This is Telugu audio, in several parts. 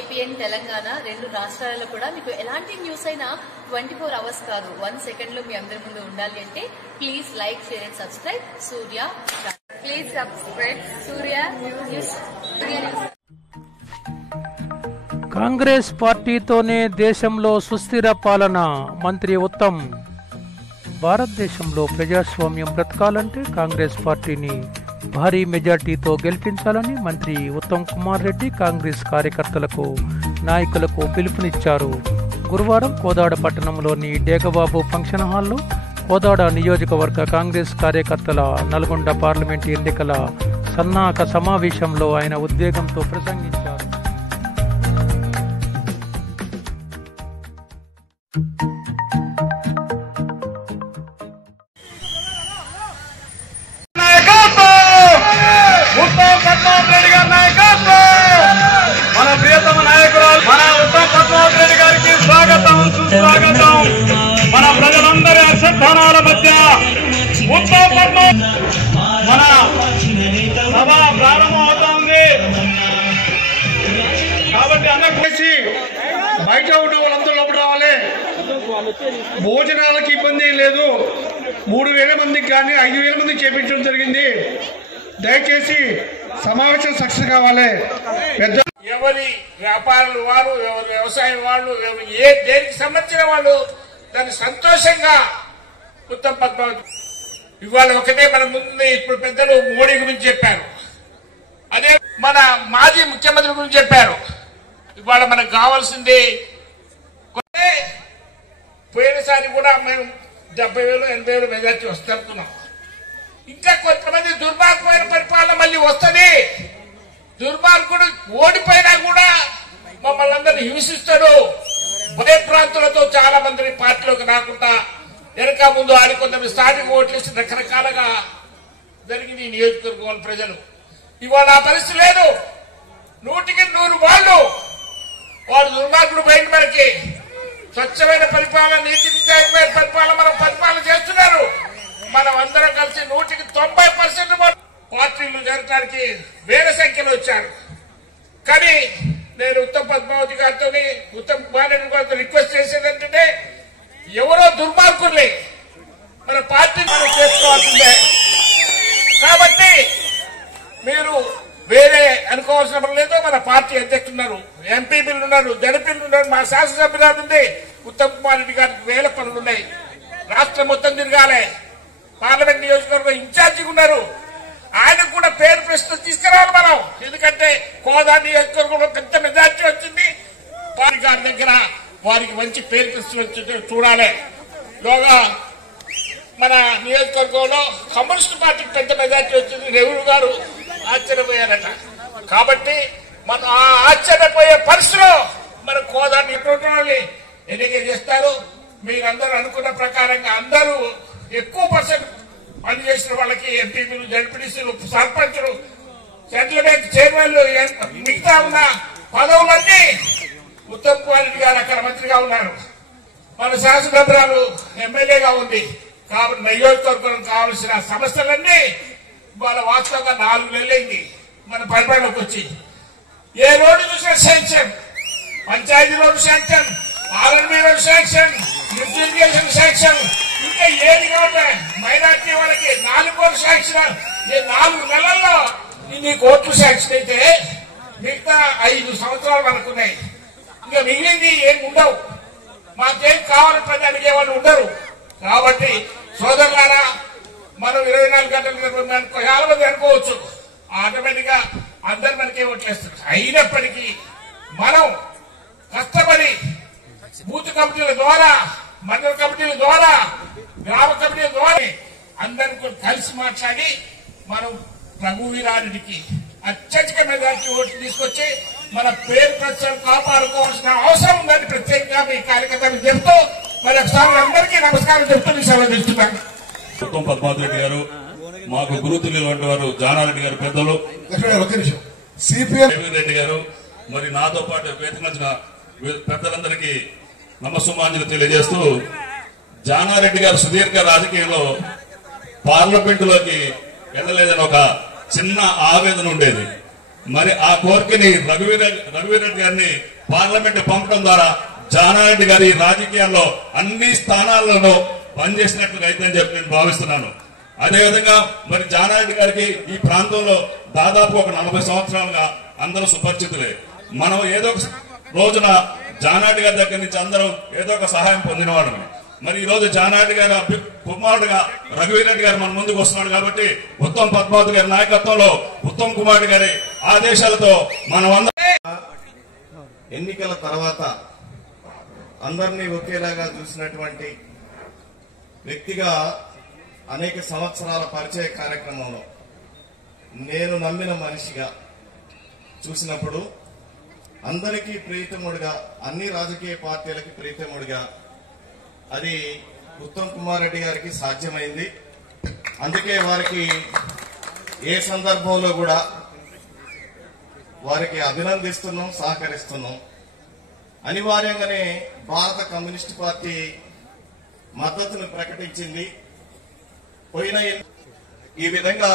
ఏపీ అండ్ తెలంగాణ రెండు రాష్ట్రాలలో కూడా మీకు ఎలాంటి న్యూస్ అయినా 24 అవర్స్ కాదు 1 సెకండ్ లో మీ అందరి ముందు ఉండాలి అంటే please like share and subscribe Surya. Please subscribe Surya news. Congress పార్టీతోనే దేశంలో సుస్థిర పాలన. మంత్రి ఉత్తమ్. భారతదేశంలో ప్రజాస్వామ్యం బ్రతకాలంటే కాంగ్రెస్ పార్టీని భారీ మెజార్టీతో గెలిపించాలని మంత్రి ఉత్తమ్ కుమార్ రెడ్డి కాంగ్రెస్ కార్యకర్తలకు నాయకులకు పిలుపునిచ్చారు. గురువారం కోదాడ పట్టణంలోని డేగబాబు ఫంక్షన్ హాల్లో కోదాడ నియోజకవర్గ కాంగ్రెస్ కార్యకర్తల నల్గొండ పార్లమెంటు ఎన్నికల సన్నాహక సమావేశంలో ఆయన ఉద్వేగంతో ప్రసంగించారు. మన ప్రియతమ నాయకురాలు మన ఉత్తమ్ పద్మావతి రెడ్డి గారికి స్వాగతం సుస్వాగతం. మన ప్రజలందరి అశ్రద్ధానాల మధ్య ఉత్తమ్ పద్మావతి మన సభ ప్రారంభం అవుతుంది కాబట్టి అందరికీ బయట ఉన్న వాళ్ళందరూ లోపల రావాలి. భోజనాలకు ఇబ్బంది ఏం లేదు. 3000 మందికి కానీ 5000 మందికి చేపించడం జరిగింది. దయచేసి సమావేశం సక్సెస్ కావాలి. పెద్ద ఎవరి వ్యాపారులు వారు, ఎవరి వ్యవసాయం వాళ్ళు, దేనికి సంబంధించిన వాళ్ళు దాన్ని సంతోషంగా ఉత్తమ్ పద్మావతి ఇవాళ ఒకటే మన ముందు ఇప్పుడు పెద్దలు మోడీ గురించి చెప్పారు, అదే మన మాజీ ముఖ్యమంత్రి గురించి చెప్పారు. ఇవాళ మనకు కావాల్సింది పోయినసారి కూడా మేము 70,000 80,000 మెజార్టీ వస్తున్నాం. ఇంకా కొంతమంది దుర్మార్గమైన పరిపాలన మళ్ళీ వస్తుంది. దుర్మార్గుడు ఓడిపోయినా కూడా మమ్మల్ని అందరినీ హింసిస్తాడు. భయ ప్రాంతాలతో చాలా మంది పార్టీలోకి రాకుండా వెనక ముందు ఆడి కొంతమంది స్టార్టింగ్ ఓట్లేసి రకరకాలుగా జరిగింది ఈ నియోజకవర్గం ప్రజలు. ఇవాళ ఆ పరిస్థితి లేదు. 100కి 100 వాడు దుర్మార్గుడు బయట మనకి స్వచ్ఛమైన పరిపాలన, నీతి నిజాయితీమైన పరిపాలన మనం పరిపాలన చేస్తున్నారు. మనం అందరం కలిసి 100కి 90% పార్టీలు జరగడానికి వేల సంఖ్యలో వచ్చారు. కానీ నేను ఉత్తమ్ పద్మావతి గారితో ఉత్తమ్ కుమార్ రెడ్డి గారితో రిక్వెస్ట్ చేసేది ఏంటంటే ఎవరో దుర్మార్గుల్ని మన పార్టీ మనం చేసుకోవాల్సిందే. కాబట్టి మీరు వేరే అనుకోవాల్సిన పని లేదు. మన పార్టీ అధ్యక్షులు ఉన్నారు, ఎంపీలు ఉన్నారు, జడ్పీలు ఉన్నారు, మా శాసనసభ్యురాలు ఉంది. ఉత్తమ్ కుమార్ రెడ్డి గారికి వేల పనులున్నాయి. రాష్ట్రం మొత్తం తిరగాలి. పార్లమెంట్ నియోజకవర్గం ఇన్ఛార్జిగా ఉన్నారు. ఆయనకు కూడా పేరు ప్రశ్న తీసుకురావాలి మనం. ఎందుకంటే కోదా నియోజకవర్గంలో పెద్ద మెజార్టీ వచ్చింది. పార్టీ గారి దగ్గర వారికి మంచి పేరు ప్రశ్న చూడాలి. లోగా మన నియోజకవర్గంలో కమ్యూనిస్ట్ పార్టీకి పెద్ద మెజార్టీ వచ్చింది. నెహ్రూ గారు ఆశ్చర్యపోయారట. కాబట్టి మనం ఆ ఆశ్చర్యపోయే పరిస్థితిలో మన కోదాన్ని ఎన్నిక చేస్తారు. మీరందరూ అనుకున్న ప్రకారంగా అందరూ ఎక్కువ పర్సెంట్ పనిచేసిన వాళ్ళకి ఎంపీలు, జడ్పీటీసీలు, సర్పంచులు, సెంట్రల్ బ్యాంక్ చైర్మన్లు, మిగతా ఉన్న పదవులన్నీ ఉత్తమ్ కుమార్ రెడ్డి గారు అక్కడ మంత్రిగా ఉన్నారు. మన శాసనసభ్యురాలు ఎమ్మెల్యేగా ఉంది. కాబట్టి నియోజకవర్గం కావాల్సిన సమస్యలన్నీ వాళ్ళ వాస్తవంగా 4 నెలలైంది మన పరిపాలనకు వచ్చి. ఏ రోడ్డు చూసిన sanction, panchayat road sanction, RNB road sanction, lift irrigation sanction, ఇంకా ఏది కావాలి మైనార్టీ వాళ్ళకి 4 కోట్లు శాంక్షన్. ఈ 4 నెలల్లో ఇన్ని కోట్లు శాంక్షన్ అయితే మిగతా 5 సంవత్సరాలు మనకున్నాయి. ఇంకా మిగిలింది ఏం ఉండవు. మాకేం కావాలని ప్రతి అడిగే వాళ్ళు ఉండరు. కాబట్టి సోదరులారా, మనం 24 గంటలు చాలా మంది అనుకోవచ్చు ఆటోమేటిక్ గా అందరు మనకే ఓట్లేస్తారు. అయినప్పటికీ మనం కష్టపడి బూత్ కమిటీల ద్వారా, మండల కమిటీల ద్వారా, గ్రామ కమిటీల ద్వారా అందరితో కలిసి మాట్లాడి మనం రఘువీరారెడ్డికి అత్యధిక మెజార్టీ ఓట్లు తీసుకొచ్చి మన పేరు ప్రతిష్టలు కాపాడుకోవాల్సిన అవసరం ఉందని ప్రత్యేకంగా మీ కార్యకర్తలు చెబుతూ మరి ఒకసారి అందరికీ నమస్కారం చెప్తూ మీ సెలవు తీసుకున్నాను. ఉత్తమ్ పద్మావతి రెడ్డి గారు, మాకు గురుతులు వంటి వారు జానారెడ్డి గారు పెద్దలు, సిపిఎం రెడ్డి గారు, మరి నాతో పాటు వేతనించిన పెద్దలందరికీ నమస్సుమాంజలి తెలియజేస్తూ, జానారెడ్డి గారు సుదీర్ఘ రాజకీయంలో పార్లమెంటులోకి వెళ్ళలేదని ఒక చిన్న ఆవేదన ఉండేది. మరి ఆ కోరికని రఘువీరెడ్డి గారిని పార్లమెంట్ పంపడం ద్వారా జానారెడ్డి గారి రాజకీయాల్లో అన్ని స్థానాలలో పనిచేసినట్లుగా అయితేని చెప్పి నేను భావిస్తున్నాను. అదేవిధంగా మరి జానారెడ్డి గారికి ఈ ప్రాంతంలో దాదాపు ఒక 40 సంవత్సరాలుగా అందరూ సుపరిచితులే. మనం ఏదో ఒక రోజున జానారెడ్డి గారి దగ్గర నుంచి అందరూ ఏదో ఒక సహాయం పొందిన వాళ్ళని. మరి ఈ రోజు జానారెడ్డి గారి కుమారుడుగా రఘువీరెడ్డి గారు మన ముందుకు వస్తున్నాడు కాబట్టి ఉత్తమ్ పద్మావతి గారి నాయకత్వంలో ఉత్తమ్ కుమార్ గారి ఆదేశాలతో మనం ఎన్నికల తర్వాత అందరినీ ఒకేలాగా చూసినటువంటి వ్యక్తిగా అనేక సంవత్సరాల పరిచయ కార్యక్రమంలో నేను నమ్మిన మనిషిగా చూసినప్పుడు అందరికీ ప్రీతముడిగా, అన్ని రాజకీయ పార్టీలకి ప్రీతముడిగా అది ఉత్తమ్ కుమార్ రెడ్డి గారికి సాధ్యమైంది. అందుకే వారికి ఏ సందర్భంలో కూడా వారికి అభినందిస్తున్నాం, సహకరిస్తున్నాం. అనివార్యంగానే భారత కమ్యూనిస్ట్ పార్టీ మద్దతును ప్రకటించింది. పోయిన ఈ విధంగా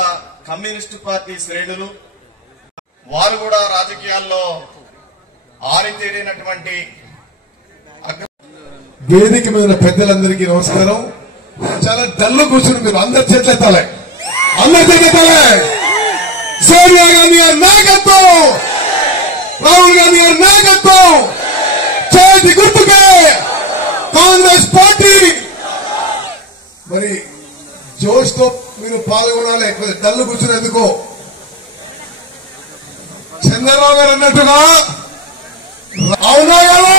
కమ్యూనిస్టు పార్టీ శ్రేణులు వారు కూడా రాజకీయాల్లో ఆరితేరినటువంటి వేదిక మీద పెద్దలందరికీ నమస్కారం. చాలా డల్లు కూర్చుని మీరు అందరి చేతులెత్తాలి, సోనియా గాంధీ గారి నాయకత్వం, రాహుల్ గాంధీ గారి నాయకత్వం, చేతి గుర్తుకే కాంగ్రెస్ పార్టీ. మరి జోష్ తో మీరు పాల్గొనాలి. డల్లు కూర్చుని ఎందుకో చంద్రబాబు గారు అన్నట్టుగా అవునా కదా,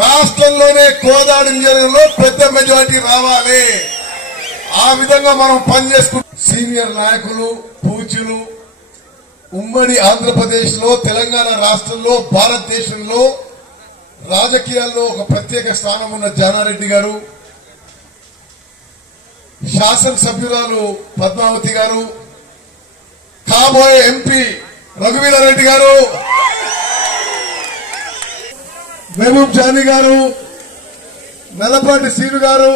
రాష్ట్రంలోనే కోదాడ నియోజకవర్గంలో పెద్ద మెజారిటీ రావాలి. ఆ విధంగా మనం పనిచేసుకుంటాం. సీనియర్ నాయకులు, పూజ్యులు, ఉమ్మడి ఆంధ్రప్రదేశ్ లో, తెలంగాణ రాష్ట్రంలో, భారతదేశంలో రాజకీయాల్లో ఒక ప్రత్యేక స్థానం ఉన్న జానారెడ్డి గారు, శాసనసభ్యురాలు పద్మావతి గారు, కాబోయే ఎంపీ రఘువీరెడ్డి గారు, మహబూబ్ జానీ గారు, నల్లపాటి శ్రీను గారు,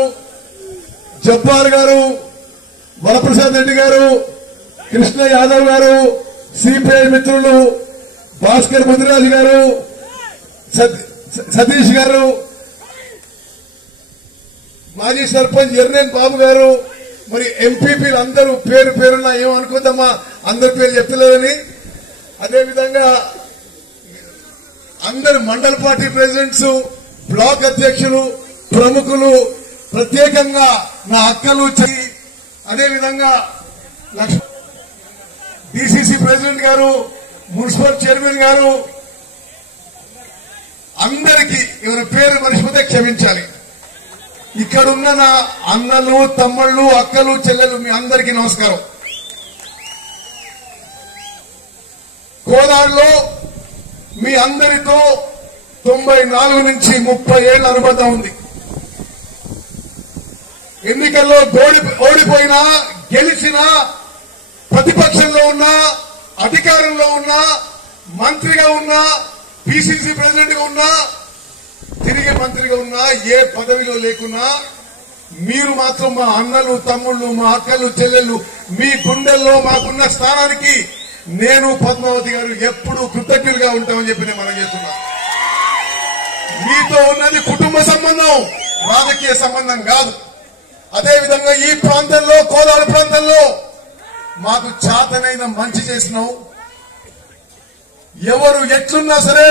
జబ్బార్ గారు, వరప్రసాద్ రెడ్డి గారు, కృష్ణ యాదవ్ గారు, సిపిఐ మిత్రులు భాస్కర్ ముదిరాజు గారు, సతీష్ గారు, మాజీ సర్పంచ్ ఎర్నేన్ బాబు గారు, మరి ఎంపీపీలు అందరూ పేరు పేరున్నా ఏమనుకుందామా, అందరి పేరు చెప్తలేదని. అదేవిధంగా అందరు మండల పార్టీ ప్రెసిడెంట్స్, బ్లాక్ అధ్యక్షులు, ప్రముఖులు, ప్రత్యేకంగా నా అక్కలు, అదేవిధంగా డిసిసి ప్రెసిడెంట్ గారు, మున్సిపల్ చైర్మన్ గారు, అందరికీ ఎవరి పేరు మర్చిపోతే క్షమించాలి. ఇక్కడున్న నా అన్నలు, తమ్ముళ్ళు, అక్కలు, చెల్లెలు మీ అందరికీ నమస్కారం. కోదాడలో మీ అందరితో 94 నుంచి 30 ఏళ్ల అనుబంధం ఉంది. ఎన్నికల్లో ఓడిపోయినా, గెలిచినా, ప్రతిపక్షంలో ఉన్నా, అధికారంలో ఉన్నా, మంత్రిగా ఉన్నా, పిసిసి ప్రెసిడెంట్ గా ఉన్నా, తిరిగి మంత్రిగా ఉన్నా, ఏ పదవిలో లేకున్నా మీరు మాత్రం మా అన్నలు, తమ్ముళ్ళు, మా అక్కలు, చెల్లెళ్ళు, మీ గుండెల్లో మాకున్న స్థానానికి నేను, పద్మావతి గారు ఎప్పుడూ కృతజ్ఞులుగా ఉంటామని చెప్పి నేను మనం చేస్తున్నా. మీతో ఉన్నది కుటుంబ సంబంధం, రాజకీయ సంబంధం కాదు. అదేవిధంగా ఈ ప్రాంతంలో, కోదాడ ప్రాంతంలో మాకు చేతనైన మంచి చేసినావు. ఎవరు ఎట్లున్నా సరే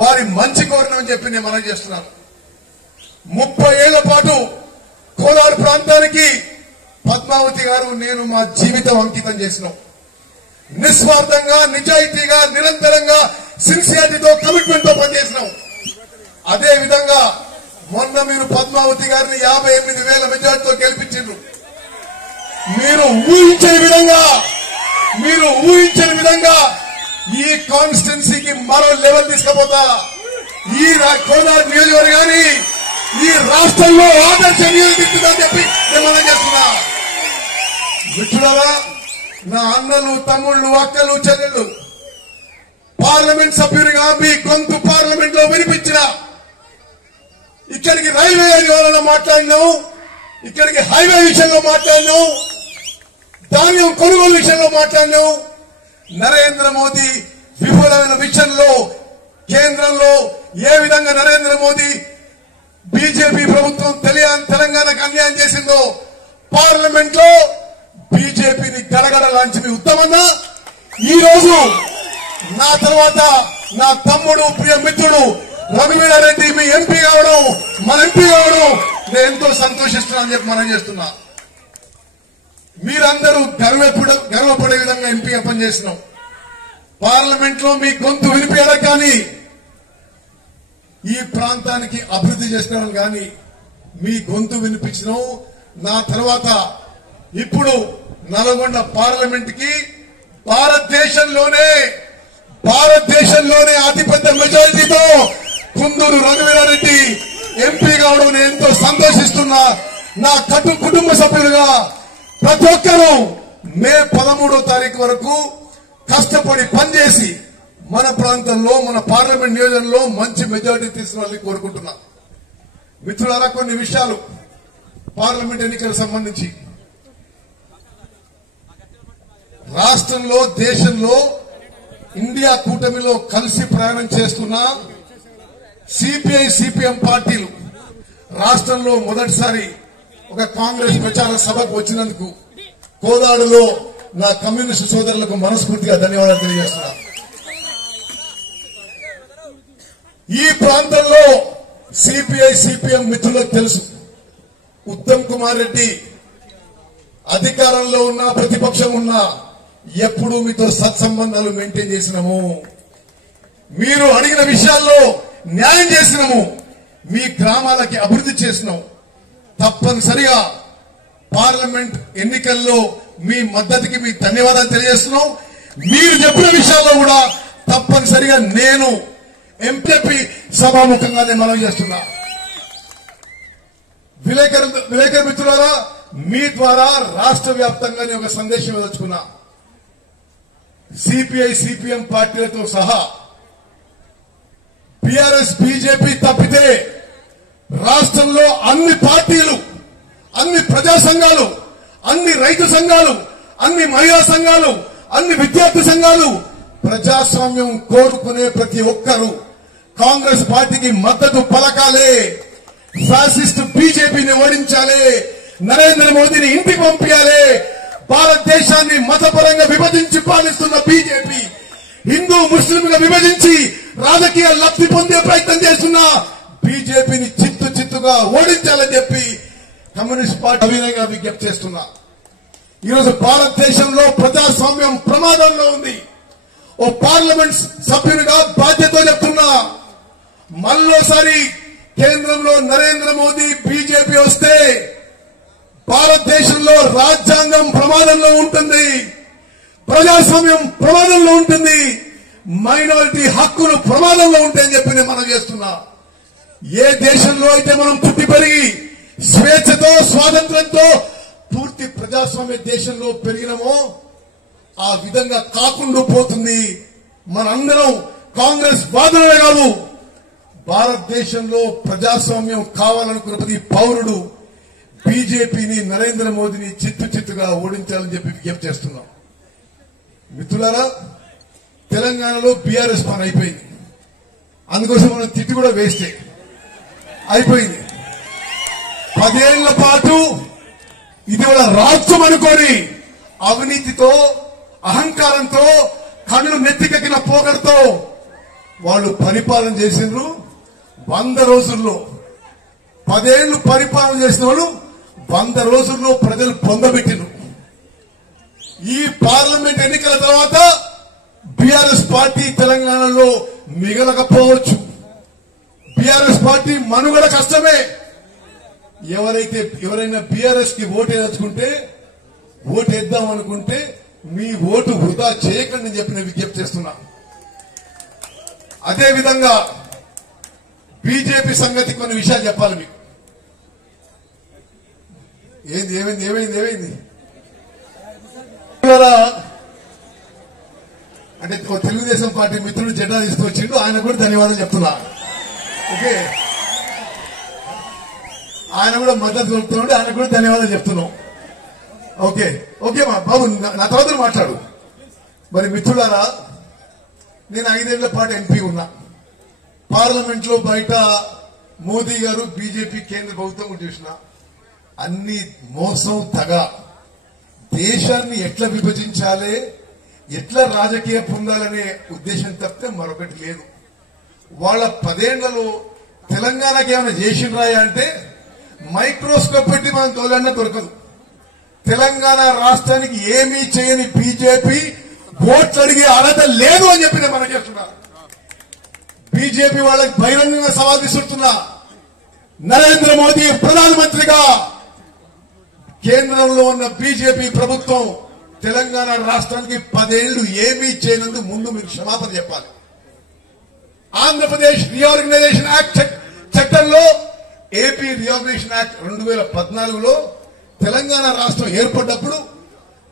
వారి మంచి కోరినామని చెప్పి నేను మనం చేస్తున్నాను. 30 ఏళ్ల పాటు కోదాడ ప్రాంతానికి పద్మావతి గారు, నేను మా జీవితం అంకితం చేసినాం. నిస్వార్థంగా, నిజాయితీగా, నిరంతరంగా, సిన్సియారిటీతో, కమిట్మెంట్ తో పనిచేసినాం. అదేవిధంగా మొన్న మీరు పద్మావతి గారిని 58,000 మెజార్టీతో గెలిపించారు. మీరు ఊహించని విధంగా ఈ కాన్స్టిట్యున్సీకి మరో లెవెల్ తీసుకుపోతా. ఈ కోదాడ నియోజకవర్గాన్ని ఈ రాష్ట్రంలో ఆదర్శ నియోజకవర్గం చెప్పి నేను మనం చేస్తున్నా. మిత్రులారా, నా అన్నలు, తమ్ముళ్ళు, అక్కలు, చెల్లెళ్ళు, పార్లమెంట్ సభ్యుడిగా మీ గొంతు పార్లమెంట్ లో వినిపించిన, ఇక్కడికి రైల్వే విషయంలో మాట్లాడినాం, ఇక్కడికి హైవే విషయంలో మాట్లాడినాం, ధాన్యం కొనుగోలు విషయంలో మాట్లాడినాం, నరేంద్ర మోదీ విఫలమైన విషయంలో కేంద్రంలో ఏ విధంగా నరేంద్ర మోదీ బీజేపీ ప్రభుత్వం తెలంగాణకు అన్యాయం చేసిందో పార్లమెంట్ లో బీజేపీని గడగడ లాంచి ఉత్తమన్నా ఈ రోజు నా తర్వాత నా తమ్ముడు ప్రియ మిత్రుడు రఘువీరారెడ్డి మీ ఎంపీ కావడం మన ఎంపీ కావడం నేను ఎంతో సంతోషిస్తున్నానని చెప్పి మనం చేస్తున్నా. మీరందరూ గర్వపడే విధంగా ఎంపీగా పనిచేసినాం. పార్లమెంట్ లో మీ గొంతు వినిపించడం కానీ ఈ ప్రాంతానికి అభివృద్ధి చేసినాం కానీ మీ గొంతు వినిపించడం. నా తర్వాత ఇప్పుడు నల్గొండ పార్లమెంట్ కి భారతదేశంలోనే అతిపెద్ద మెజారిటీతో కుందూరు రఘువీరారెడ్డి ఎంపీ కావడం నేను ఎంతో సంతోషిస్తున్నా. నా కుటుంబ సభ్యులుగా ప్రతి ఒక్కరూ మే 13వ తారీఖు వరకు కష్టపడి పనిచేసి మన ప్రాంతంలో మన పార్లమెంట్ నియోజకవర్గంలో మంచి మెజారిటీ తీసుకోవాలని కోరుకుంటున్నా. మిత్రులారా, కొన్ని విషయాలు పార్లమెంట్ ఎన్నికలకు సంబంధించి రాష్ట్రంలో దేశంలో ఇండియా కూటమిలో కలిసి ప్రయాణం చేస్తున్న సిపిఐ సిపిఎం పార్టీలు రాష్ట్రంలో మొదటిసారి ఒక కాంగ్రెస్ ప్రచార సభకు వచ్చినందుకు కోదాడులో నా కమ్యూనిస్టు సోదరులకు మనస్ఫూర్తిగా ధన్యవాదాలు తెలియజేస్తున్నా. ఈ ప్రాంతంలో సిపిఐ సిపిఎం మిత్రులకు తెలుసు, ఉత్తమ్ కుమార్ రెడ్డి అధికారంలో ఉన్నా ప్రతిపక్షం ఉన్నా ఎప్పుడూ మీతో సత్సంబంధాలు మెయింటైన్ చేసినాము. మీరు అడిగిన విషయాల్లో న్యాయం చేసినాము. మీ గ్రామాలకి అభివృద్ధి చేసినాం. తప్పనిసరిగా పార్లమెంట్ ఎన్నికల్లో మీ మద్దతుకి మీ ధన్యవాదాలు తెలియజేస్తున్నాం. మీరు చెప్పిన విషయాల్లో కూడా తప్పనిసరిగా నేను ఎంపీ సభాముఖంగానే మనవి చేస్తున్నా. విలేకరు మిత్రులారా, మీ ద్వారా రాష్ట్ర వ్యాప్తంగానే ఒక సందేశం ఇవ్వదలుచుకున్నా. సిపిఐ సిపిఎం పార్టీలతో సహా బీఆర్ఎస్ బీజేపీ తప్పితే రాష్ట్రంలో అన్ని పార్టీలు, అన్ని ప్రజా సంఘాలు, అన్ని రైతు సంఘాలు, అన్ని మహిళా సంఘాలు, అన్ని విద్యార్థి సంఘాలు, ప్రజాస్వామ్యం కోరుకునే ప్రతి ఒక్కరూ కాంగ్రెస్ పార్టీకి మద్దతు పలకాలే. ఫ్యాసిస్ట్ బీజేపీని ఓడించాలి. నరేంద్ర మోదీని ఇంటికి పంపించాలి. భారతదేశాన్ని మతపరంగా విభజించి పాలిస్తున్న బీజేపీ హిందూ ముస్లింగా విభజించి రాజకీయ లబ్ధి పొందే ప్రయత్నం చేస్తున్న బీజేపీని చిత్తుగా ఓడించాలని చెప్పి కమ్యూనిస్ట్ పార్టీ అవినయంగా విజ్ఞప్తి చేస్తున్నా. ఈరోజు భారతదేశంలో ప్రజాస్వామ్యం ప్రమాదంలో ఉంది. ఓ పార్లమెంట్ సభ్యునిగా బాధ్యతతో చెప్తున్నా, మళ్ళోసారి కేంద్రంలో నరేంద్ర మోదీ బీజేపీ వస్తే భారతదేశంలో రాజ్యాంగం ప్రమాదంలో ఉంటుంది, ప్రజాస్వామ్యం ప్రమాదంలో ఉంటుంది, మైనారిటీ హక్కులు ప్రమాదంలో ఉంటాయని చెప్పి నేను మనం చేస్తున్నా. ఏ దేశంలో అయితే మనం పుట్టి పెరిగి స్వేచ్ఛతో స్వాతంత్రంతో పూర్తి ప్రజాస్వామ్య దేశంలో పెరిగినమో ఆ విధంగా కాకుండా పోతుంది. మనందరం కాంగ్రెస్ వాదనలే కాదు, భారతదేశంలో ప్రజాస్వామ్యం కావాలనుకున్న ప్రతి పౌరుడు బీజేపీని నరేంద్ర మోదీని చిత్తుగా ఓడించాలని చెప్పి విజ్ఞప్తి చేస్తున్నాం. మిత్రులారా, తెలంగాణలో బీఆర్ఎస్ పని అయిపోయింది. అందుకోసం మనం తిట్టి కూడా వేస్తే అయిపోయింది. 10 ఏళ్ల పాటు ఇది కూడా రాజ్యం అనుకోని అవినీతితో అహంకారంతో కళ్ళు నెత్తికెక్కిన పోగడతో వాళ్ళు పరిపాలన చేసిండ్రు. 100 రోజుల్లో 10 ఏళ్లు పరిపాలన చేసిన వాళ్ళు 100 రోజుల్లో ప్రజలు పొందబెట్టిండ్రు. ఈ పార్లమెంట్ ఎన్నికల తర్వాత బీఆర్ఎస్ పార్టీ తెలంగాణలో మిగలకపోవచ్చు. బీఆర్ఎస్ పార్టీ మనుగడ కష్టమే. ఎవరైనా బీఆర్ఎస్ కి ఓటేదలుచుకుంటే ఓటేద్దాం అనుకుంటే మీ ఓటు వృధా చేయకండి అని చెప్పి నేను విజ్ఞప్తి చేస్తున్నా. అదేవిధంగా బీజేపీ సంగతి కొన్ని విషయాలు చెప్పాలి మీకు. ఏమైంది అంటే తెలుగుదేశం పార్టీ మిత్రుడు జెండా తీసుకొచ్చిండు, ఆయన కూడా ధన్యవాదాలు చెప్తున్నా. ఓకే, ఆయన కూడా మద్దతు దొరుకుతున్నాడు, ఆయన కూడా ధన్యవాదాలు చెప్తున్నాం. ఓకే మా బాబు, నా తర్వాత మాట్లాడు. మరి మిత్రులారా, నేను 5 ఏళ్ల పాటు ఎంపీ ఉన్నా. పార్లమెంట్ లో బయట మోదీ గారు బీజేపీ కేంద్ర ప్రభుత్వం చూసిన అన్ని మోసం తగా. దేశాన్ని ఎట్లా విభజించాలి, ఎట్లా రాజకీయ పొందాలనే ఉద్దేశం తప్పితే మరొకటి లేదు. వాళ్ళ 10 ఏళ్లలో తెలంగాణకి ఏమైనా చేసిండ్రాయా అంటే మైక్రోస్కోప్ పెట్టి మనం తోలన్నా దొరకదు. తెలంగాణ రాష్ట్రానికి ఏమీ చేయని బీజేపీ ఓట్లు అడిగే అర్హత లేదు అని చెప్పి నేను మనం చేస్తున్నా. బీజేపీ వాళ్ళకి బహిరంగంగా సవాల్ విసురుతున్నా. నరేంద్ర మోదీ ప్రధానమంత్రిగా కేంద్రంలో ఉన్న బీజేపీ ప్రభుత్వం తెలంగాణ రాష్ట్రానికి 10 ఏళ్లు ఏమీ చేయనందుకు ముందు మీరు క్షమాపణ చెప్పాలి. ఆంధ్రప్రదేశ్ రీఆర్గనైజేషన్ యాక్ట్ చట్టంలో ఏపీ రీఆర్గనైజేషన్ యాక్ట్ 2014లో తెలంగాణ రాష్ట్రం ఏర్పడ్డప్పుడు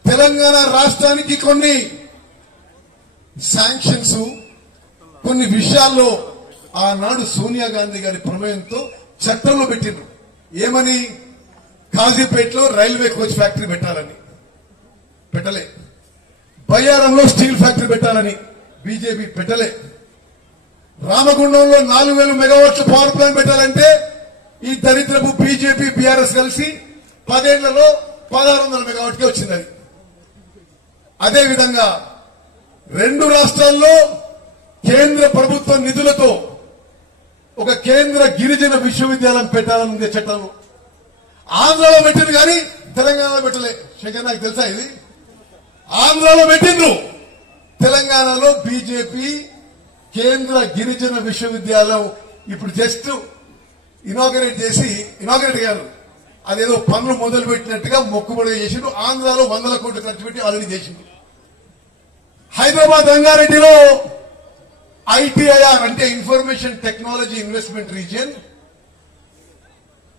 తెలంగాణ రాష్ట్రానికి కొన్ని శాంక్షన్స్, కొన్ని విషయాల్లో ఆనాడు సోనియా గాంధీ గారి ప్రమేయంతో చట్టంలో పెట్టిండ్రు. ఏమని? కాజీపేటలో రైల్వే కోచ్ ఫ్యాక్టరీ పెట్టాలని. పెట్టలే. బయ్యారంలో స్టీల్ ఫ్యాక్టరీ పెట్టాలని బీజేపీ పెట్టలే. రామగుండంలో 4000 మెగావాట్ల పవర్ ప్లాంట్ పెట్టాలంటే ఈ దరిద్రపు బీజేపీ బీఆర్ఎస్ కలిసి 10 ఏళ్లలో 1600 మెగావాట్కే వచ్చిందని. అదేవిధంగా 2 రాష్ట్రాల్లో కేంద్ర ప్రభుత్వ నిధులతో ఒక కేంద్ర గిరిజన విశ్వవిద్యాలయం పెట్టాలనుంది చట్టంలో. ఆంధ్రాలో పెట్టింది కానీ తెలంగాణలో పెట్టలే. శంకర్, నాకు తెలుసా ఇది? ఆంధ్రాలో పెట్టిండ్రు, తెలంగాణలో బీజేపీ కేంద్ర గిరిజన విశ్వవిద్యాలయం ఇప్పుడు జస్ట్ ఇనాగరేట్ గారు అదేదో పనులు మొదలు పెట్టినట్టుగా మొక్కుబడి చేసిండు. ఆంధ్రాలో 100 కోట్లు ఖర్చు పెట్టి ఆల్రెడీ చేసిండు. హైదరాబాద్ రంగారెడ్డిలో ఐటీఐఆర్ అంటే ఇన్ఫర్మేషన్ టెక్నాలజీ ఇన్వెస్ట్మెంట్ రీజియన్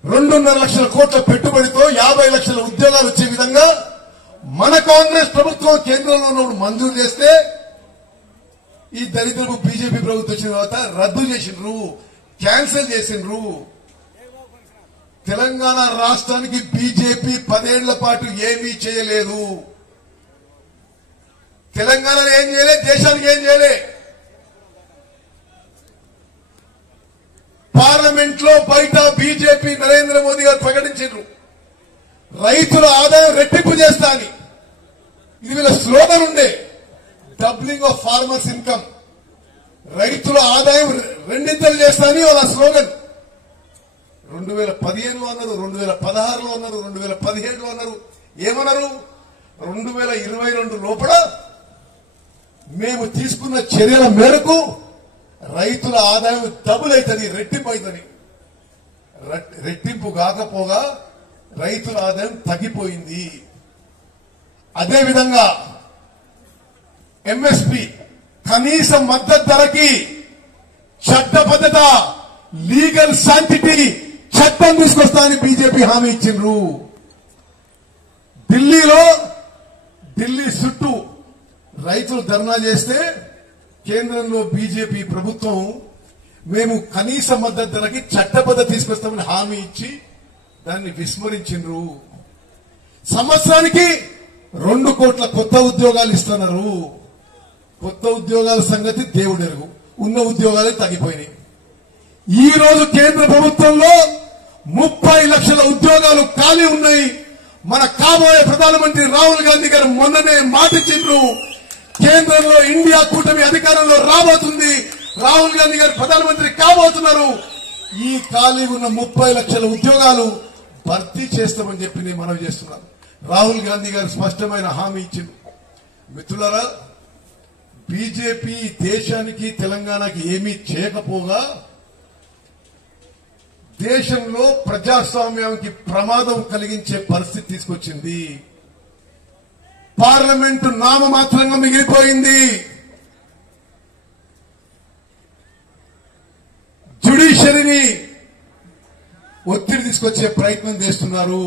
2.5 లక్షల కోట్ల పెట్టుబడితో 50 లక్షల ఉద్యోగాలు వచ్చే విధంగా మన కాంగ్రెస్ ప్రభుత్వం కేంద్రంలో ఉన్నప్పుడు మంజూరు చేస్తే ఈ దరిద్రపు బీజేపీ ప్రభుత్వం వచ్చిన తర్వాత రద్దు చేసిండ్రు, క్యాన్సిల్ చేసిండ్రు. తెలంగాణ రాష్ట్రానికి బీజేపీ 10 ఏళ్ల పాటు ఏమీ చేయలేదు. తెలంగాణలో ఏం చేయలే, దేశానికి ఏం చేయలే. పార్లమెంట్ లో బయట బీజేపీ నరేంద్ర మోదీ గారు ప్రకటించారు రైతుల ఆదాయం రెట్టింపు చేస్తా అని. ఇది వీళ్ళ స్లోగన్ ఉండే, డబ్లింగ్ ఆఫ్ ఫార్మర్స్ ఇన్కమ్. రైతుల ఆదాయం రెండింతలు చేస్తా అని వాళ్ళ స్లోగన్. 2015లో అన్నారు, 2016లో అన్నారు, 2017లో అన్నారు. ఏమన్నారు? 2022 లోపల మేము తీసుకున్న చర్యల మేరకు రైతుల ఆదాయం డబుల్ అవుతుంది, రెట్టింపు అవుతుంది. రెట్టింపు కాకపోగా రైతుల ఆదాయం తగ్గిపోయింది. అదేవిధంగా ఎంఎస్పి కనీస మద్దతు ధరకి చట్టబద్ధత, లీగల్ శాంటిటీ చట్టం తీసుకొస్తానని బీజేపీ హామీ ఇచ్చిండ్రు. ఢిల్లీ చుట్టూ రైతులు ధర్నా చేస్తే కేంద్రంలో బీజేపీ ప్రభుత్వం మేము కనీస మద్దతు ధరకి చట్టబద్ధత తీసుకొస్తామని హామీ ఇచ్చి దాన్ని విస్మరించిండ్రు. సంవత్సరానికి 2 కోట్ల కొత్త ఉద్యోగాలు ఇస్తున్నారు. కొత్త ఉద్యోగాల సంగతి దేవుడెరుగు, ఉన్న ఉద్యోగాలే తగ్గిపోయినాయి. ఈ రోజు కేంద్ర ప్రభుత్వంలో 30 లక్షల ఉద్యోగాలు ఖాళీ ఉన్నాయి. మన కాబోయే ప్రధానమంత్రి రాహుల్ గాంధీ గారు మొన్ననే మాటిచ్చిండ్రు, కేంద్రంలో ఇండియా కూటమి అధికారంలో రాబోతుంది, రాహుల్ గాంధీ గారు ప్రధానమంత్రి కాబోతున్నారు. ఈ ఖాళీ ఉన్న 30 లక్షల ఉద్యోగాలు భర్తీ చేస్తామని చెప్పి నేను మనవి చేస్తున్నాను. రాహుల్ గాంధీ గారు స్పష్టమైన హామీ ఇచ్చింది. మిత్రులారా, బీజేపీ దేశానికి తెలంగాణకి ఏమీ చేయకపోగా దేశంలో ప్రజాస్వామ్యానికి ప్రమాదం కలిగించే పరిస్థితి తీసుకొచ్చింది. పార్లమెంటు నామమాత్రంగా మిగిలిపోయింది. జ్యుడిషియరీని ఒత్తిడి తీసుకొచ్చే ప్రయత్నం చేస్తున్నారు.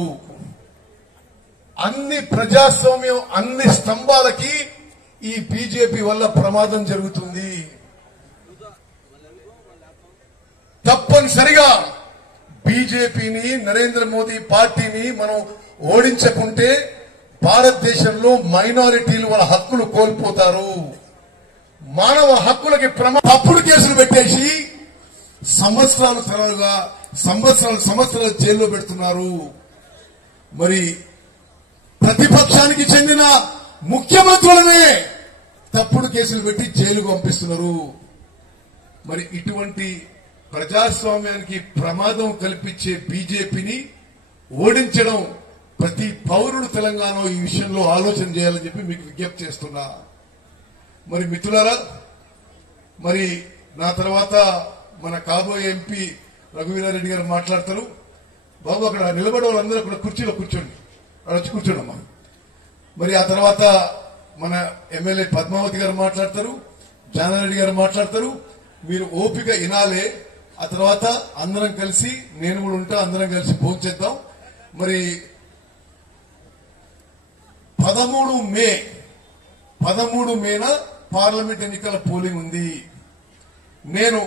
అన్ని ప్రజాస్వామ్యం, అన్ని స్తంభాలకి ఈ బీజేపీ వల్ల ప్రమాదం జరుగుతుంది. తప్పనిసరిగా బీజేపీని, నరేంద్ర మోదీ పార్టీని మనం ఓడించకుంటే భారతదేశంలో మైనారిటీలు వాళ్ళ హక్కులు కోల్పోతారు. మానవ హక్కులకి తప్పుడు కేసులు పెట్టేసి సంవత్సరాలు జైల్లో పెడుతున్నారు. మరి ప్రతిపక్షానికి చెందిన ముఖ్యమంత్రులనే తప్పుడు కేసులు పెట్టి జైలుకు పంపిస్తున్నారు. మరి ఇటువంటి ప్రజాస్వామ్యానికి ప్రమాదం కల్పించే బీజేపీని ఓడించడం ప్రతి పౌరుడు తెలంగాణ ఈ విషయంలో ఆలోచన చేయాలని చెప్పి మీకు విజ్ఞప్తి చేస్తున్నా. మరి మిత్రులారా, మరి నా తర్వాత మన కాబోయే ఎంపీ రఘువీరారెడ్డి గారు మాట్లాడతారు. బాబు అక్కడ నిలబడే వాళ్ళందరూ అక్కడ కుర్చీలో కూర్చోండి, అక్కడ వచ్చి కూర్చోండమ్మా. మరి ఆ తర్వాత మన ఎమ్మెల్యే పద్మావతి గారు మాట్లాడతారు, జానారెడ్డి గారు మాట్లాడతారు. మీరు ఓపిక వినాలే. ఆ తర్వాత అందరం కలిసి, నేను కూడా ఉంటా, అందరం కలిసి భోంచేద్దాం. మరి 13 మేన పార్లమెంట్ ఎన్నికల పోలింగ్ ఉంది. నేను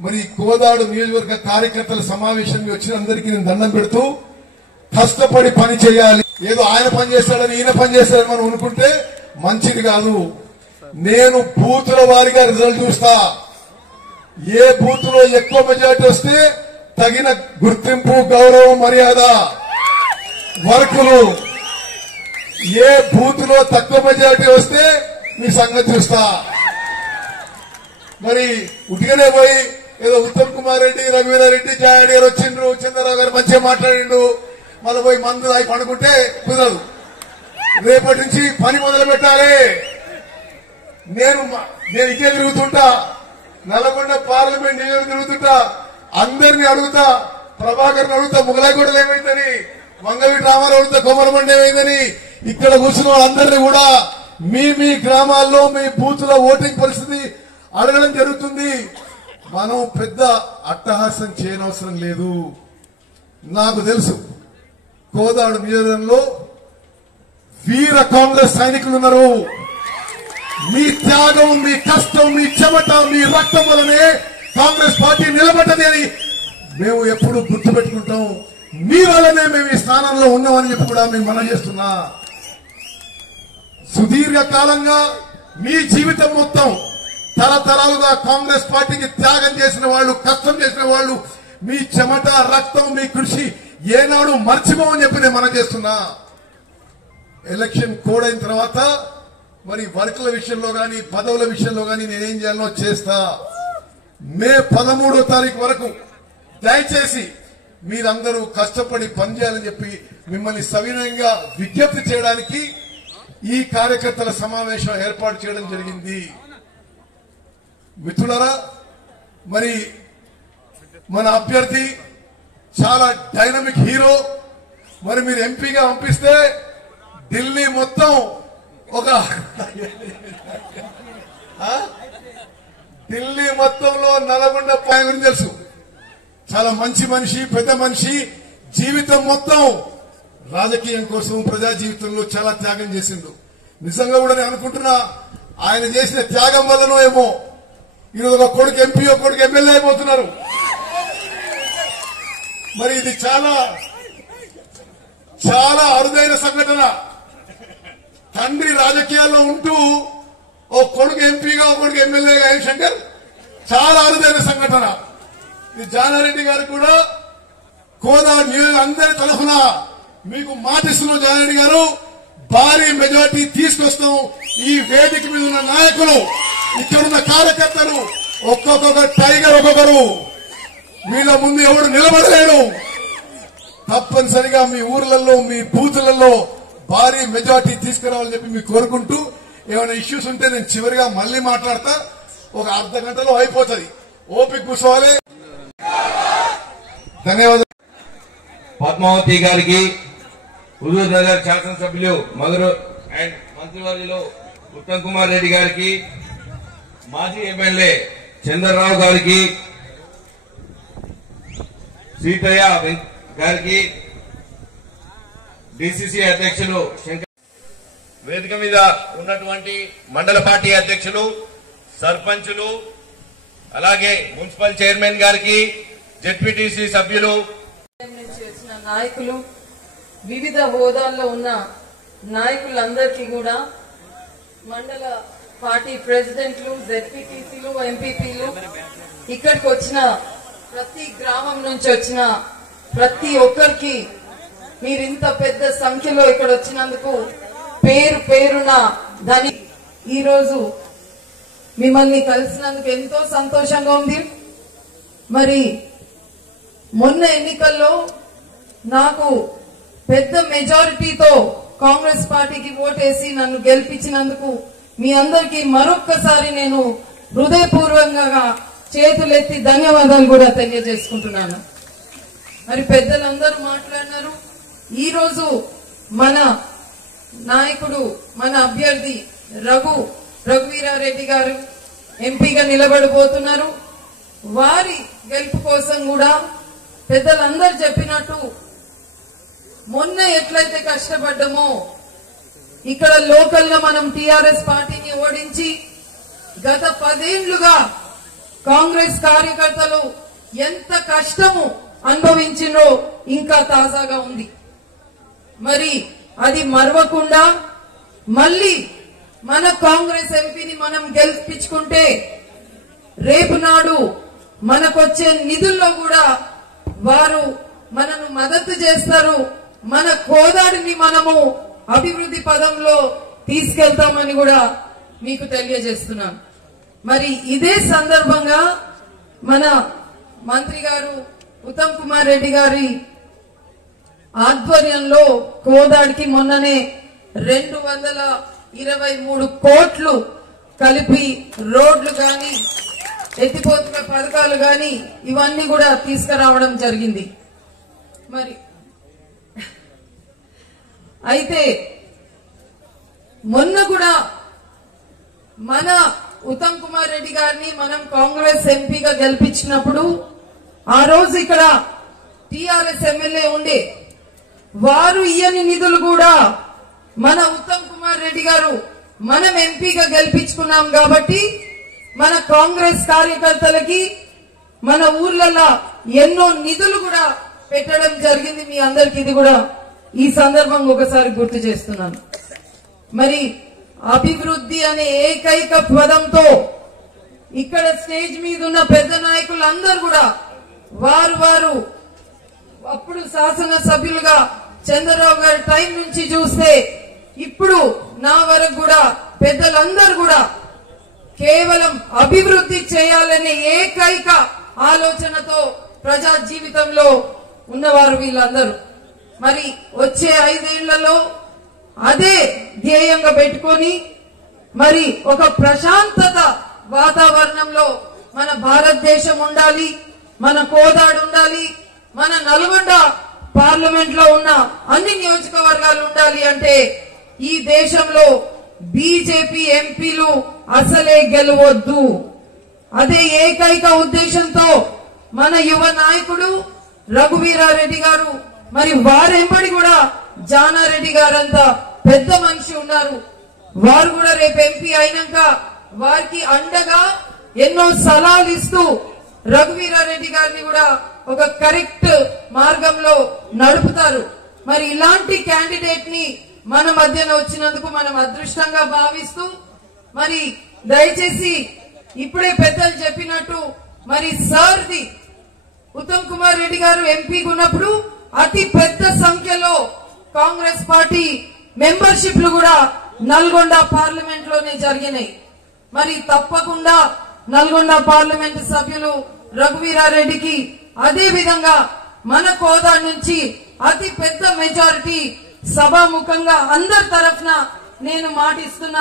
మరి కోదాడు నియోజకవర్గ కార్యకర్తల సమావేశానికి వచ్చిన అందరికీ నేను దండం పెడుతూ, కష్టపడి పని చేయాలి. ఏదో ఆయన పని చేస్తాడని ఈయన పని చేస్తాడని మనం అనుకుంటే మంచిది కాదు. నేను బూతుల వారిగా రిజల్ట్ చూస్తా. ఏ బూత్ లో ఎక్కువ మెజార్టీ వస్తే తగిన గుర్తింపు, గౌరవం, మర్యాద, వర్కులు. ఏ బూత్ లో తక్కువ మెజార్టీ వస్తే మీ సంగతి చూస్తా. మరి ఉట్టిగానే పోయి ఏదో ఉత్తమ్ కుమార్ రెడ్డి, రఘువీరారెడ్డి, జాయరెడ్డి గారు వచ్చిండ్రు, చంద్రరావు గారు మంచిగా మాట్లాడిండు, మళ్ళీ పోయి మందు దాగి పడుకుంటే కుదరదు. రేపటి నుంచి పని మొదలు పెట్టాలి. నేను ఇదే తిరుగుతుంటా, నల్గొండ పార్లమెంట్ నియోజకవర్గం తిరుగుతుంటా, అందరినీ అడుగుతా, ప్రభాకర్ని అడుగుతా ముగలాయగూడలు ఏమైందని, మంగవీటి రామారావు అడుగుతా కొమరమండి ఏమైందని. ఇక్కడ కూర్చున్న వాళ్ళందరినీ కూడా మీ గ్రామాల్లో మీ బూత్ల ఓటింగ్ పరిస్థితి అడగడం జరుగుతుంది. మనం పెద్ద అట్టహాసం చేయనవసరం లేదు. నాకు తెలుసు కోదాడు నియోజకవర్గంలో వీర కాంగ్రెస్ సైనికులు ఉన్నారు. మీ త్యాగం, మీ కష్టం, మీ చెమట, మీ రక్తం వల్లనే కాంగ్రెస్ పార్టీ నిలబడ్డది అని మేము ఎప్పుడు గుర్తుపెట్టుకుంటాం. మీ వల్లనే మేము ఈ స్థానంలో ఉన్నామని చెప్పి కూడా మేము మనం చేస్తున్నా. సుదీర్ఘ కాలంగా మీ జీవితం మొత్తం తరతరాలుగా కాంగ్రెస్ పార్టీకి త్యాగం చేసిన వాళ్ళు, కష్టం చేసిన వాళ్ళు, మీ చెమట, రక్తం, మీ కృషి ఏనాడు మర్చిపోమని చెప్పి నేను మనం చేస్తున్నా. ఎలక్షన్ కోడ్ అయిన తర్వాత మరి వర్కుల విషయంలో గాని, పదవుల విషయంలో గాని నేనేం చేయాలో చేస్తా. మే 13వ తారీఖు వరకు దయచేసి మీరందరూ కష్టపడి పనిచేయాలని చెప్పి మిమ్మల్ని సవినయంగా విజ్ఞప్తి చేయడానికి ఈ కార్యకర్తల సమావేశం ఏర్పాటు చేయడం జరిగింది. మిత్రులారా, మరి మన అభ్యర్థి చాలా డైనమిక్ హీరో. మరి మీరు ఎంపీగా పంపిస్తే ఢిల్లీ మొత్తం ఢిల్లీ మొత్తంలో నల్గొండ పాయ గురించి తెలుసు. చాలా మంచి మనిషి, పెద్ద మనిషి. జీవితం మొత్తం రాజకీయం కోసం, ప్రజా జీవితంలో చాలా త్యాగం చేసిండు. నిజంగా కూడా నేను అనుకుంటున్నా ఆయన చేసిన త్యాగం వల్లనో ఏమో ఈరోజు ఒక కొడుకు ఎంపీ, ఒక కొడుకు ఎమ్మెల్యే అయిపోతున్నారు. మరి ఇది చాలా చాలా అరుదైన సంఘటన. తండ్రి రాజకీయాల్లో ఉంటూ ఓ కొడుకు ఎంపీగా, ఒక కొడుకు ఎమ్మెల్యేగా అయిన శంకర్ చాలా అరుదైన సంఘటన. ఇది జానారెడ్డి గారు కూడా కోదాడు నియోజకవర్గం అందరి తరఫున మీకు మాటిస్తున్నాం. జానారెడ్డి గారు భారీ మెజార్టీ తీసుకొస్తాం. ఈ వేదిక మీద ఉన్న నాయకులు, ఇక్కడున్న కార్యకర్తలు ఒక్కొక్క టైగర్, ఒక్కొక్కరు మీలో ముందు ఎవడు నిలబడలేడు. తప్పనిసరిగా మీ ఊర్లలో, మీ బూతులలో భారీ మెజార్టీ తీసుకురావాలని చెప్పి మీకు కోరుకుంటూ, ఏమైనా ఇష్యూస్ ఉంటే నేను చివరిగా మళ్లీ మాట్లాడతా. ఒక అర్ధ గంటలో అయిపోతుంది. ఓపిక కూర్చోవాలి. ధన్యవాదాలు. పద్మావతి గారికి, హుజూర్ నగర్ శాసనసభ్యులు మగరు అండ్ మంత్రివర్యులు ఉత్తమ్ కుమార్ రెడ్డి గారికి, మాజీ ఎమ్మెల్యే చంద్రరావు గారికి, సీతయ్య గారికి, డిసిసి అధ్యక్షులు శంకర్, వేదిక మీద ఉన్నటువంటి మండల పార్టీ అధ్యక్షులు, సర్పంచులు, అలాగే మున్సిపల్ చైర్మన్ గారికి, జెడ్పీటీసీ సభ్యులు, నుంచి వచ్చిన నాయకులు, వివిధ హోదాల్లో ఉన్న నాయకులందరికీ కూడా, మండల పార్టీ ప్రెసిడెంట్లు, జెడ్పీటీసీలు, ఎంపీపీలు, ఇక్కడికి వచ్చిన ప్రతి గ్రామం నుంచి వచ్చిన ప్రతి ఒక్కరికి మీరు ఇంత పెద్ద సంఖ్యలో ఇక్కడ వచ్చినందుకు పేరు పేరున ఈరోజు మిమ్మల్ని కలిసినందుకు ఎంతో సంతోషంగా ఉంది. మరి మొన్న ఎన్నికల్లో నాకు పెద్ద మెజారిటీతో కాంగ్రెస్ పార్టీకి ఓటేసి నన్ను గెలిపించినందుకు మీ అందరికీ మరొక్కసారి నేను హృదయపూర్వకంగా చేతులెత్తి ధన్యవాదాలు కూడా తెలియజేసుకుంటున్నాను. మరి పెద్దలందరూ మాట్లాడినారు. ఈరోజు మన నాయకుడు, మన అభ్యర్థి రఘువీరారెడ్డి గారు ఎంపీగా నిలబడబోతున్నారు. వారి గెలుపు కోసం కూడా పెద్దలందరూ చెప్పినట్టు మొన్న ఎట్లయితే కష్టపడ్డామో ఇక్కడ లోకల్ గా మనం టీఆర్ఎస్ పార్టీని ఓడించి గత 10 ఏళ్లుగా కాంగ్రెస్ కార్యకర్తలు ఎంత కష్టము అనుభవించినో ఇంకా తాజాగా ఉంది. మరి అది మరవకుండా మళ్ళీ మన కాంగ్రెస్ ఎంపీని మనం గెలిపించుకుంటే రేపు నాడు మనకొచ్చే నిధుల్లో కూడా వారు మనను మద్దతు చేస్తారు. మన కోదాడిని మనము అభివృద్ధి పదంలో తీసుకెళ్తామని కూడా మీకు తెలియజేస్తున్నాను. మరి ఇదే సందర్భంగా మన మంత్రి గారు ఉత్తమ్ కుమార్ రెడ్డి గారి ఆధ్వర్యంలో కోదాడికి మొన్ననే 223 కోట్లు కలిపి రోడ్లు గాని, ఎత్తిపోతున్న పథకాలు గాని ఇవన్నీ కూడా తీసుకురావడం జరిగింది. మరి అయితే మొన్న కూడా మన ఉత్తమ్ కుమార్ రెడ్డి గారిని మనం కాంగ్రెస్ ఎంపీగా గెలిపించినప్పుడు ఆ రోజు ఇక్కడ టీఆర్ఎస్ ఎమ్మెల్యే ఉండే వారు ఇయ్యని నిధులు కూడా మన ఉత్తమ్ కుమార్ రెడ్డి గారు మనం ఎంపీగా గెలిపించుకున్నాం కాబట్టి మన కాంగ్రెస్ కార్యకర్తలకి మన ఊర్లలో ఎన్నో నిధులు కూడా పెట్టడం జరిగింది. మీ అందరికి ఇది కూడా ఈ సందర్భంగా ఒకసారి గుర్తు చేస్తున్నాను. మరి అభివృద్ధి అనే ఏకైక పదంతో ఇక్కడ స్టేజ్ మీద ఉన్న పెద్ద నాయకులందరూ కూడా వారు అప్పుడు శాసనసభ్యులుగా చంద్రబాబు గారి టైం నుంచి చూస్తే ఇప్పుడు నా వరకు కూడా పెద్దలందరూ కూడా కేవలం అభివృద్ధి చేయాలనే ఏకైక ఆలోచనతో ప్రజా జీవితంలో ఉన్నవారు వీళ్ళందరూ. మరి వచ్చే 5 ఏళ్లలో అదే ధ్యేయంగా పెట్టుకొని మరి ఒక ప్రశాంతత వాతావరణంలో మన భారతదేశం ఉండాలి, మన కోదాడు ఉండాలి, మన నల్గొండ పార్లమెంట్ లో ఉన్న అన్ని నియోజకవర్గాలు ఉండాలి అంటే ఈ దేశంలో బీజేపీ ఎంపీలు అసలే గెలవద్దు. అదే ఏకైక ఉద్దేశంతో మన యువ నాయకుడు రఘువీరారెడ్డి గారు, మరి వారెంబడి కూడా జానారెడ్డి గారంతా పెద్ద మనిషి ఉన్నారు. వారు కూడా రేపు ఎంపీ అయినాక వారికి అండగా ఎన్నో సలహాలు ఇస్తూ రఘువీరారెడ్డి గారిని కూడా ఒక కరెక్ట్ మార్గంలో నడుపుతారు. మరి ఇలాంటి క్యాండిడేట్ ని మన మధ్యన వచ్చినందుకు మనం అదృష్టంగా భావిస్తూ మరి దయచేసి ఇప్పుడే పెద్దలు చెప్పినట్టు మరి సార్ది ఉత్తమ్ కుమార్ రెడ్డి గారు ఎంపీగా ఉన్నప్పుడు అతి పెద్ద సంఖ్యలో కాంగ్రెస్ పార్టీ మెంబర్షిప్లు కూడా నల్గొండ పార్లమెంట్ లోనే జరిగినాయి. మరి తప్పకుండా నల్గొండ పార్లమెంట్ సభ్యులు రఘువీరారెడ్డికి అదే విధంగా మన కోదా నుంచి అతి పెద్ద మెజారిటీ సభాముఖంగా అందరి తరఫున నేను మాటిస్తున్న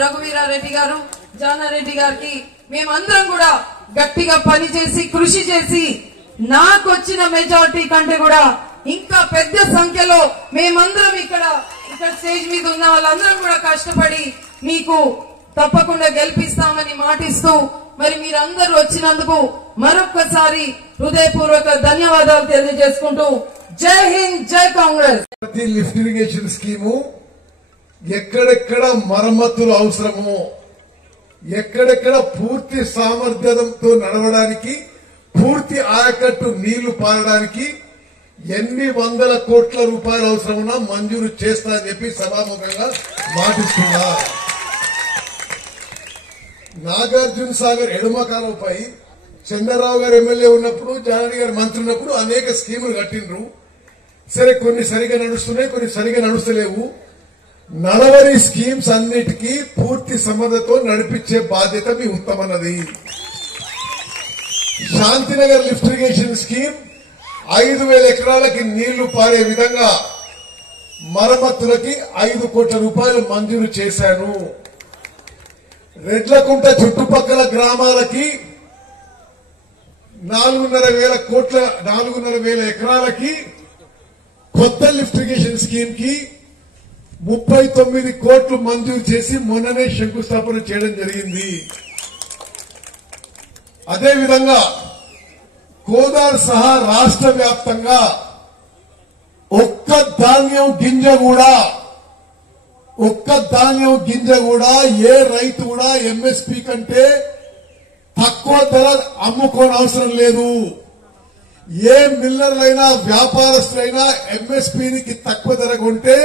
రఘువీరారెడ్డి గారు, జానారెడ్డి గారికి మేమందరం కూడా గట్టిగా పనిచేసి కృషి చేసి నాకు వచ్చిన మెజారిటీ కంటే కూడా ఇంకా పెద్ద సంఖ్యలో మేమందరం ఇక్కడ స్టేజ్ మీద ఉన్న వాళ్ళందరం కూడా కష్టపడి మీకు తప్పకుండా గెలిపిస్తామని మాటిస్తూ మరి మీరందరూ వచ్చినందుకు మరొక్కసారి హృదయపూర్వక ధన్యవాదాలు తెలియజేసుకుంటూ జై హింద్, జై కాంగ్రెస్. ప్రతి లిఫ్ట్ ఇరిగేషన్ స్కీము ఎక్కడెక్కడ మరమ్మతులు అవసరమో, ఎక్కడెక్కడ పూర్తి సామర్థ్యంతో నడవడానికి, పూర్తి ఆయకట్టు నీళ్లు పారడానికి ఎన్ని వందల కోట్ల రూపాయలు అవసరమున్నా మంజూరు చేస్తా అని చెప్పి సభాముఖంగా మాటిస్తున్నా. నాగార్జున సాగర్ ఎడమ కాలువపై చంద్రరావు గారు ఎమ్మెల్యే ఉన్నప్పుడు, జానకి గారు మంత్రి ఉన్నప్పుడు అనేక స్కీములు కట్టిండ్రు. సరే, కొన్ని సరిగా నడుస్తున్నాయి, కొన్ని సరిగా నడుస్తలేవు. నడవని స్కీమ్స్ అన్నిటికీ పూర్తి సమర్థతో నడిపించే బాధ్యత మీ ఉత్తమన్నది. శాంతినగర్ లిఫ్ట్ ఇరిగేషన్ స్కీమ్ 5,000 ఎకరాలకి నీళ్లు పారే విధంగా మరమ్మతులకి 5 కోట్ల రూపాయలు మంజూరు చేశాను. రెడ్లకుంట చుట్టుపక్కల గ్రామాలకి 4,500 ఎకరాలకి కొత్త లిఫ్ట్ ఇరిగేషన్ స్కీమ్ కి 39 కోట్లు మంజూరు చేసి మొన్ననే శంకుస్థాపన చేయడం జరిగింది. అదేవిధంగా కోదార్ సహా రాష్ట్ర వ్యాప్తంగా ఒక్క ధాన్యం గింజ కూడా ఏ రైతు కూడా ఎంఎస్పీ కంటే తక్కువ ధర అమ్ముకోని అవసరం లేదు. ఏ మిల్లర్లైనా వ్యాపారస్తులైనా ఎంఎస్పీకి తక్కువ ధర కొంటే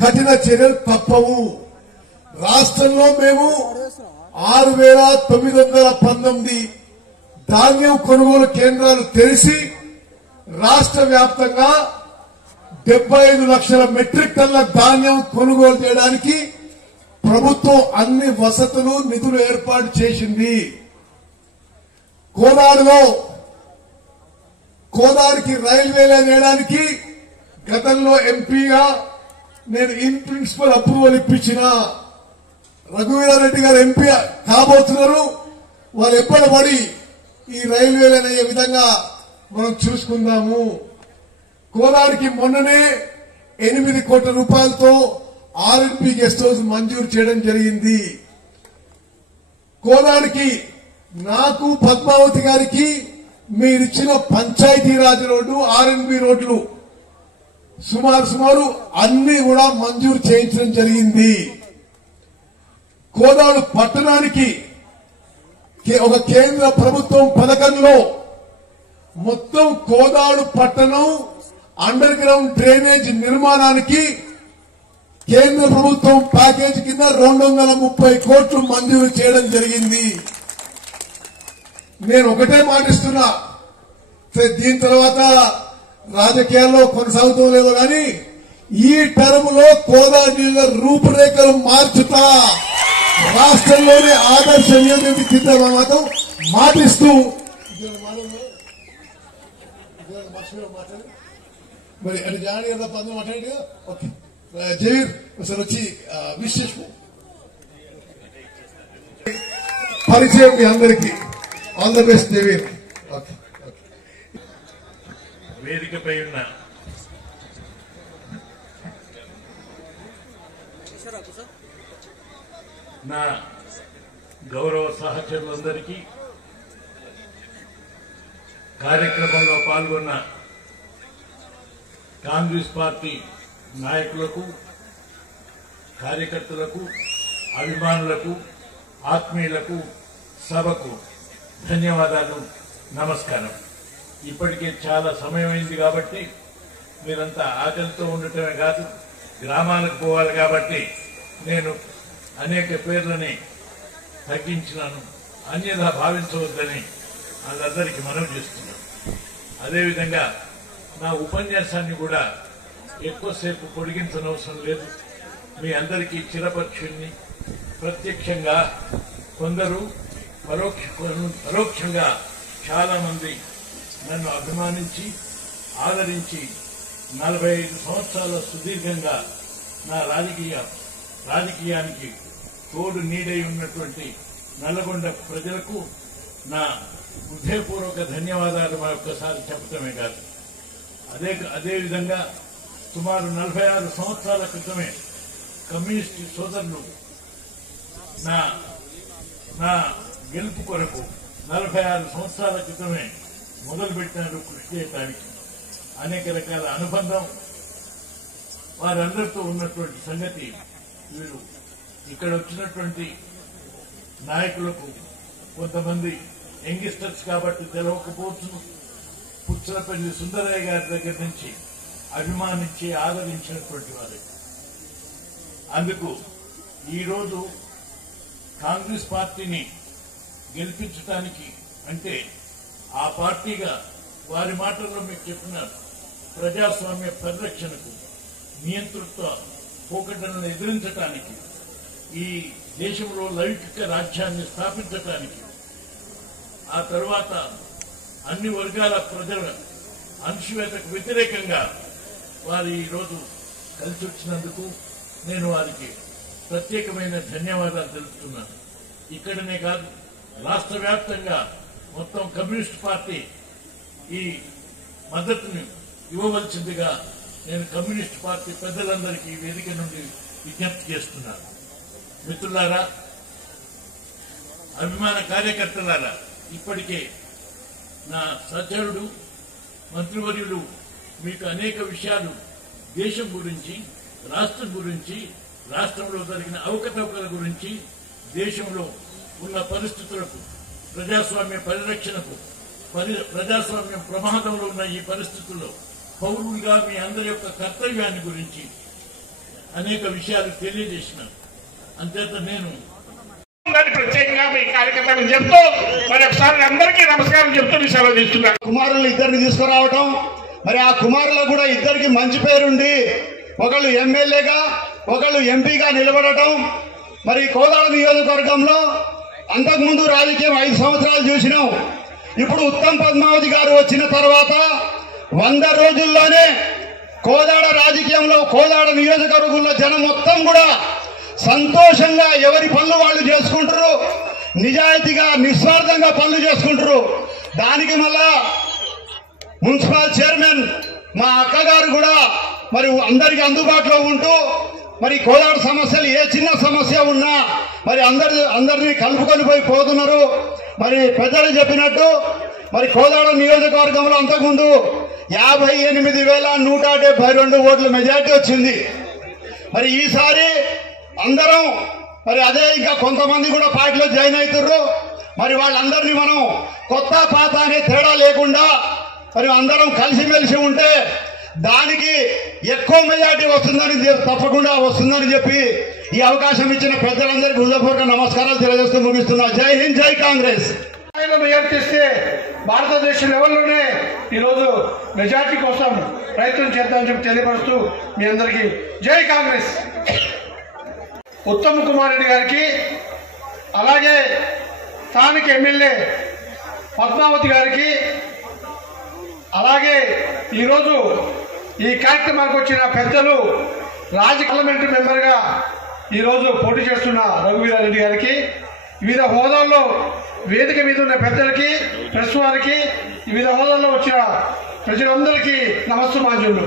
కఠిన చర్యలు తప్పవు. రాష్ట్రంలో మేము 6,919 ధాన్యం కొనుగోలు కేంద్రాలు తెరిచి రాష్ట్ర వ్యాప్తంగా 75 లక్షల మెట్రిక్ టన్నుల ధాన్యం కొనుగోలు చేయడానికి ప్రభుత్వం అన్ని వసతులు, నిధులు ఏర్పాటు చేసింది. కోదాడికి రైల్వే లైన్ వేయడానికి గతంలో ఎంపీగా నేను ఇన్ ప్రిన్సిపల్ అప్రూవల్ ఇప్పించిన. రఘువీరారెడ్డి గారు ఎంపీ కాబోతున్నారు. వాళ్ళు ఎప్పటి పడి ఈ రైల్వే లైన్ అయ్యే విధంగా మనం చూసుకుందాము. కోదాడికి మొన్ననే 8 కోట్ల రూపాయలతో ఆర్ఎన్బి గెస్ట్ హౌస్ మంజూరు చేయడం జరిగింది. కోదాడికి నాకు, పద్మావతి గారికి మీరిచ్చిన పంచాయతీరాజ్ రోడ్డు, ఆర్ఎన్బి రోడ్లు సుమారు అన్ని కూడా మంజూరు చేయించడం జరిగింది. కోదాడు పట్టణానికి ఒక కేంద్ర ప్రభుత్వం పథకంలో మొత్తం కోదాడు పట్టణం అండర్ గ్రౌండ్ డ్రైనేజ్ నిర్మాణానికి కేంద్ర ప్రభుత్వం ప్యాకేజ్ కింద 230 కోట్లు మంజూరు చేయడం జరిగింది. నేను ఒకటే మాటిస్తున్నా, దీని తర్వాత రాజకీయాల్లో కొనసాగుతూ లేదో కానీ ఈ టర్మ్ లో కోదాడు నీళ్ల రూపురేఖలు మార్చుతా, రాష్ట్రంలోనే ఆదర్శ నియోజకవర్గం కింద మాత్రం మాటిస్తూ మరి అది జానీ కదా పందు మాట్లాడి ఓకే జవీర్ ఒకసారి వచ్చి విశేషం పరిచయం మీ అందరికీ. All the best Javeer. Okay, వేదికపై ఉన్న నా గౌరవ సహచరులందరికీ, కార్యక్రమంలో పాల్గొన్న కాంగ్రెస్ పార్టీ నాయకులకు, కార్యకర్తలకు, అభిమానులకు, ఆత్మీయులకు, సభకు ధన్యవాదాలు, నమస్కారం. ఇప్పటికే చాలా సమయం అయింది కాబట్టి మీరంతా ఆకలితో ఉండటమే కాదు గ్రామాలకు పోవాలి కాబట్టి నేను అనేక పేర్లని తగ్గించినాను. అన్యథా భావించవద్దని వాళ్ళందరికీ మనవి చేస్తున్నాను. అదేవిధంగా నా ఉపన్యాసాన్ని కూడా ఎక్కువసేపు పొడిగించనవసరం లేదు. మీ అందరికీ చిరపక్షుణ్ణి. ప్రత్యక్షంగా కొందరు, పరోక్షంగా చాలా మంది నన్ను అభిమానించి ఆదరించి 45 సంవత్సరాల సుదీర్ఘంగా నా రాజకీయానికి తోడు నీడై ఉన్నటువంటి నల్లగొండ ప్రజలకు నా హృదయపూర్వక ధన్యవాదాలు మరొకసారి చెప్పటమే కాదు, అదేవిధంగా సుమారు 46 సంవత్సరాల క్రితమే కమ్యూనిస్టు సోదరులు నా గెలుపు కొరకు 46 సంవత్సరాల క్రితమే మొదలుపెట్టినారు కృషి చేయడానికి. అనేక రకాల అనుబంధం వారందరితో ఉన్నటువంటి సంగతి వీరు ఇక్కడ వచ్చినటువంటి నాయకులకు కొంతమంది యంగిస్టర్స్ కాబట్టి తెలవకపోవచ్చు. పుచ్చలపల్లి సుందరయ్య గారి దగ్గర నుంచి అభిమానించి ఆదరించినటువంటి వారు. అందుకు ఈరోజు కాంగ్రెస్ పార్టీని గెలిపించడానికి అంటే ఆ పార్టీగా వారి మాటల్లో మీకు చెప్పినారు, ప్రజాస్వామ్య పరిరక్షణకు, నియంతృత్వ పోకడలను ఎదిరించడానికి, ఈ దేశంలో లౌకిక రాజ్యాన్ని స్థాపించడానికి, ఆ తర్వాత అన్ని వర్గాల ప్రజల అణచివేతకు వ్యతిరేకంగా వారు ఈరోజు కలిసి వచ్చినందుకు నేను వారికి ప్రత్యేకమైన ధన్యవాదాలు తెలుపుతున్నాను. ఇక్కడనే కాదు, రాష్ట్ర వ్యాప్తంగా మొత్తం కమ్యూనిస్ట్ పార్టీ ఈ మద్దతుని ఇవ్వవలసిందిగా నేను కమ్యూనిస్ట్ పార్టీ పెద్దలందరికీ వేదిక నుండి విజ్ఞప్తి చేస్తున్నాను. మిత్రులారా, అభిమాన కార్యకర్తలారా, ఇప్పటికే నా సహచరుడు మంత్రివర్యులు మీకు అనేక విషయాలు దేశం గురించి, రాష్ట్రం గురించి, రాష్ట్రంలో జరిగిన అవకతవకల గురించి, దేశంలో ఉన్న పరిస్థితులకు, ప్రజాస్వామ్య పరిరక్షణకు, ప్రజాస్వామ్యం ప్రమాదంలో ఉన్న ఈ పరిస్థితుల్లో పౌరులుగా మీ అందరి యొక్క కర్తవ్యాన్ని గురించి అనేక విషయాలు తెలియజేసినాను. అంతేత నేను ప్రత్యేకంగా మీ కార్యకర్తలను చెప్తూ మరొకసారి అందరికీ నమస్కారం చెప్తూ సెలవు తీసుకున్నాను. కుమారులు ఇద్దరిని తీసుకురావటం, మరి ఆ కుమారులకు కూడా ఇద్దరికి మంచి పేరుండి ఒకళ్ళు ఎమ్మెల్యేగా ఒకళ్ళు ఎంపీగా నిలబడటం. మరి కోదాడ నియోజకవర్గంలో అంతకుముందు రాజకీయం 5 సంవత్సరాలు చూసినాం. ఇప్పుడు ఉత్తమ్ పద్మావతి గారు వచ్చిన తర్వాత 100 రోజుల్లోనే కోదాడ రాజకీయంలో, కోదాడ నియోజకవర్గంలో జనం మొత్తం కూడా సంతోషంగా ఎవరి పనులు వాళ్ళు చేసుకుంటారు, నిజాయితీగా నిస్వార్థంగా పనులు చేసుకుంటారు. దానికి మళ్ళా మున్సిపల్ చైర్మన్ మా అక్కగారు కూడా మరి అందరికి అందుబాటులో ఉంటూ మరి కోదాడ సమస్యలు ఏ చిన్న సమస్య ఉన్నా మరి అందరినీ కలుపుకొని పోతున్నారు. మరి పెద్దలు చెప్పినట్టు మరి కోదాడ నియోజకవర్గంలో అంతకుముందు 58,172 ఓట్ల మెజార్టీ వచ్చింది. మరి ఈసారి అందరం మరి అదే ఇంకా కొంతమంది కూడా పార్టీలో జాయిన్ అవుతుర్రు. మరి వాళ్ళందరినీ మనం కొత్త పాత అనే తేడా లేకుండా మరి అందరం కలిసిమెలిసి ఉంటే దానికి ఎక్కువ మెజార్టీ వస్తుందని, తప్పకుండా వస్తుందని చెప్పి ఈ అవకాశం ఇచ్చిన పెద్దలందరికీ హృదయపూర్వక నమస్కారాలు తెలియజేస్తూ ముగిస్తున్నా. జై హింద్, జై కాంగ్రెస్. మెజార్టీ ఇస్తే భారతదేశ లెవెల్లోనే ఈరోజు మెజార్టీ కోసం ప్రయత్నం చేద్దామని చెప్పి తెలియపరుస్తూ మీ అందరికీ జై కాంగ్రెస్. ఉత్తమ్ కుమార్ రెడ్డి గారికి, అలాగే స్థానిక ఎమ్మెల్యే పద్మావతి గారికి, అలాగే ఈరోజు ఈ కార్యక్రమానికి వచ్చిన పెద్దలు, పార్లమెంటరీ మెంబర్గా ఈరోజు పోటీ చేస్తున్న రఘువీరారెడ్డి గారికి, వివిధ హోదాల్లో వేదిక మీద ఉన్న పెద్దలకి, ప్రెస్ వారికి, వివిధ హోదాల్లో వచ్చిన ప్రజలందరికీ నమస్సుమాంజులు.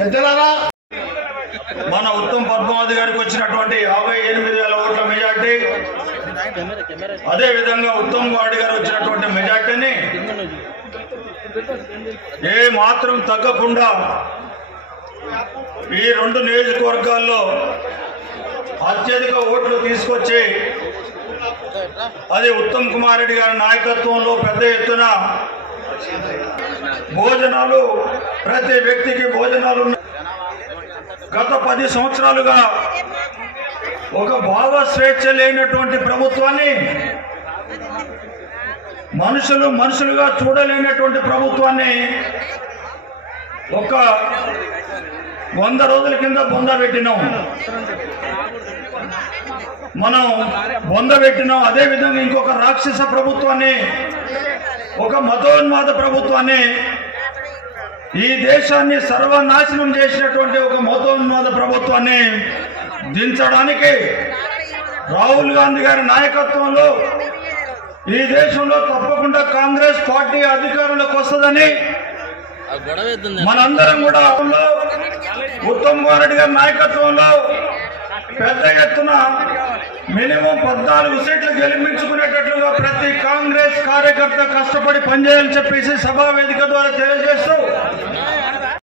పెద్దలారా, మన ఉత్తమ్ పద్మావతి గారికి వచ్చినటువంటి 58,000 ఓట్ల మెజార్టీ, అదే విధంగా ఉత్తమ్ కుమార్ గారు వచ్చినటువంటి మెజార్టీని ఏ మాత్రం తగ్గకుండా ఈ 2 నియోజకవర్గాల్లో అత్యధిక ఓట్లు తీసుకొచ్చి అది ఉత్తమ్ కుమార్ రెడ్డి గారి నాయకత్వంలో పెద్ద ఎత్తున భోజనాలు, ప్రతి వ్యక్తికి భోజనాలు. గత 10 సంవత్సరాలుగా ఒక భావ స్వేచ్ఛ లేనటువంటి ప్రభుత్వాన్ని, మనుషులుగా చూడలేనటువంటి ప్రభుత్వాన్ని ఒక 100 రోజుల కింద బొందబెట్టినాం. మనం బొందబెట్టినాం. అదేవిధంగా ఇంకొక రాక్షస ప్రభుత్వాన్ని, ఒక మతోన్మాద ప్రభుత్వాన్ని, ఈ దేశాన్ని సర్వనాశనం చేసినటువంటి ఒక మతోన్మాద ప్రభుత్వాన్ని దించడానికి రాహుల్ గాంధీ గారి నాయకత్వంలో ఈ దేశంలో తప్పకుండా కాంగ్రెస్ పార్టీ అధికారంలోకి వస్తుందని మనందరం కూడా ఉత్తమ్ కుమార్ రెడ్డి గారి నాయకత్వంలో పెద్ద ఎత్తున మినిమం 14 సీట్లు గెలిపించుకునేటట్లుగా ప్రతి కాంగ్రెస్ కార్యకర్త కష్టపడి పనిచేయాలని చెప్పేసి సభా వేదిక ద్వారా తెలియజేస్తూ